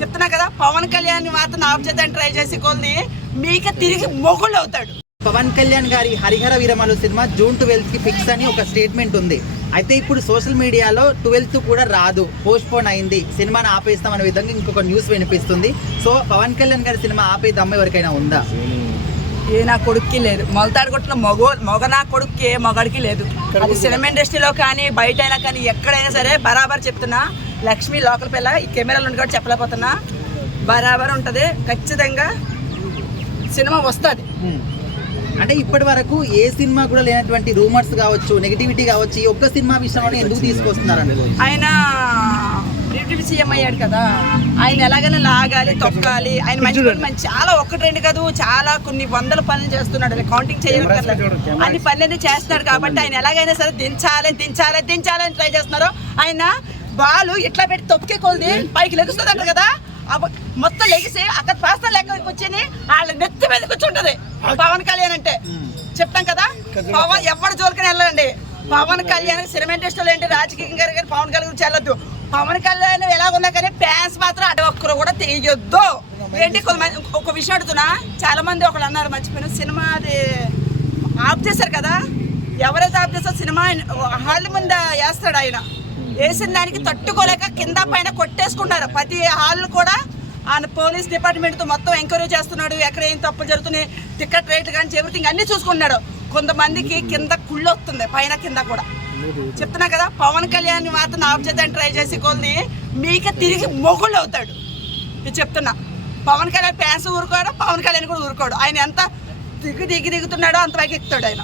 చెప్తున్నా కదా పవన్ కళ్యాణ్ మాత్రం ఆఫ్ ట్రై చేసి కొద్ది మీకు తిరిగి మొగుళ్ళు అవుతాడు. పవన్ కళ్యాణ్ గారి హరిహర వీరమలు సినిమా జూన్ ట్వెల్త్కి ఫిక్స్ అని ఒక స్టేట్మెంట్ ఉంది. అయితే ఇప్పుడు సోషల్ మీడియాలో ట్వెల్త్ కూడా రాదు పోస్ట్ పోన్ అయింది. సినిమాని ఆపేస్తాం అనే విధంగా ఇంకొక న్యూస్ వినిపిస్తుంది. సో పవన్ కళ్యాణ్ గారి సినిమా ఆపే దమ్మ ఎవరికైనా ఉందా? ఏ నా కొడుక్కి లేదు. మొలతాడు కొట్టిన మగ మగ నా కొడుక్కి ఏ మగడికి లేదు. అది సినిమా ఇండస్ట్రీలో కానీ బయట అయినా కానీ ఎక్కడైనా సరే బరాబర్ చెప్తున్నా. లక్ష్మి లోకల్ పిల్ల ఈ కెమెరాలు ఉండి కూడా చెప్పలేకపోతున్నా. బరాబర్ ఉంటుంది. ఖచ్చితంగా సినిమా వస్తుంది. అంటే ఇప్పటి వరకు ఏ సినిమా కూడా లేనటువంటి రూమర్స్ కావచ్చు నెగిటివిటీ కావచ్చు ఈ ఒక్క సినిమా విషయంలోనే ఎందుకు తీసుకొస్తున్నారు అనుకోవచ్చు ఆయన డిప్యూటీ సీఎం అయ్యాడు కదా ఆయన ఎలాగైనా లాగాలి తొక్కాలి. ఆయన మంచి పనులు మంచి చాలా ఒక్కటి రెండు కాదు చాలా కొన్ని వందల పనులు చేస్తున్నాడు. కౌంటింగ్ చేయలేదు అన్ని పనులన్నీ చేస్తున్నాడు కాబట్టి ఆయన ఎలాగైనా సరే దించాలి దించాలి దించాలి అని ట్రై చేస్తున్నారు ఆయన బాలు ఇట్లా పెట్టి తొక్కే కొలిది పైకి లెగుస్తుంది అంటారు కదా మొత్తం లెగిసి అక్కడ పాస్తా లెక్క కూర్చొని వాళ్ళ నెత్తి మీద కూర్చుంటది. పవన్ కళ్యాణ్ అంటే. చెప్తాం కదా పవన్ ఎవరి జోలికని వెళ్ళండి పవన్ కళ్యాణ్ సినిమా ఇండస్ట్రీలో ఏంటి రాజకీయంగా పవన్ కళ్యాణ్ గురించి వెళ్ళొద్దు. పవన్ కళ్యాణ్ ఎలాగున్నా కానీ ఫ్యాన్స్ మాత్రం అటు ఒక్కరు కూడా తీయొద్దు ఏంటి కొంతమంది ఒక విషయం అడుగుతున్నా. చాలా మంది ఒకళ్ళు అన్నారు మర్చిపోయిన. సినిమా అది ఆఫ్ చేశారు కదా? ఎవరైతే ఆఫ్ చేస్తారో సినిమా హాల్ ముందు వేస్తాడు ఆయన. వేసిన దానికి తట్టుకోలేక కింద పైన కొట్టేసుకున్నారు ప్రతి హాల్ కూడా ఆయన పోలీస్ డిపార్ట్మెంట్తో మొత్తం ఎంక్వైరీ చేస్తున్నాడు. ఎక్కడ ఏం తప్పులు జరుగుతున్నాయి టికెట్ రేట్లు కానీ ఎవ్రీథింగ్ అన్ని చూసుకున్నాడు కొంతమందికి కింద కుళ్ళు వస్తుంది పైన కింద కూడా. చెప్తున్నా కదా పవన్ కళ్యాణ్ మాత్రం ఆబ్జెక్ట్ ట్రై చేసి కొద్ది మీకు తిరిగి మొగుళ్ళు అవుతాడు. ఇది చెప్తున్నా. పవన్ కళ్యాణ్ ఫ్యాన్స్ ఊరుకోడు పవన్ కళ్యాణ్ కూడా ఊరుకోడు. ఆయన ఎంత దిగి దిగి దిగుతున్నాడో అంతవరకు ఎక్కుతాడు ఆయన.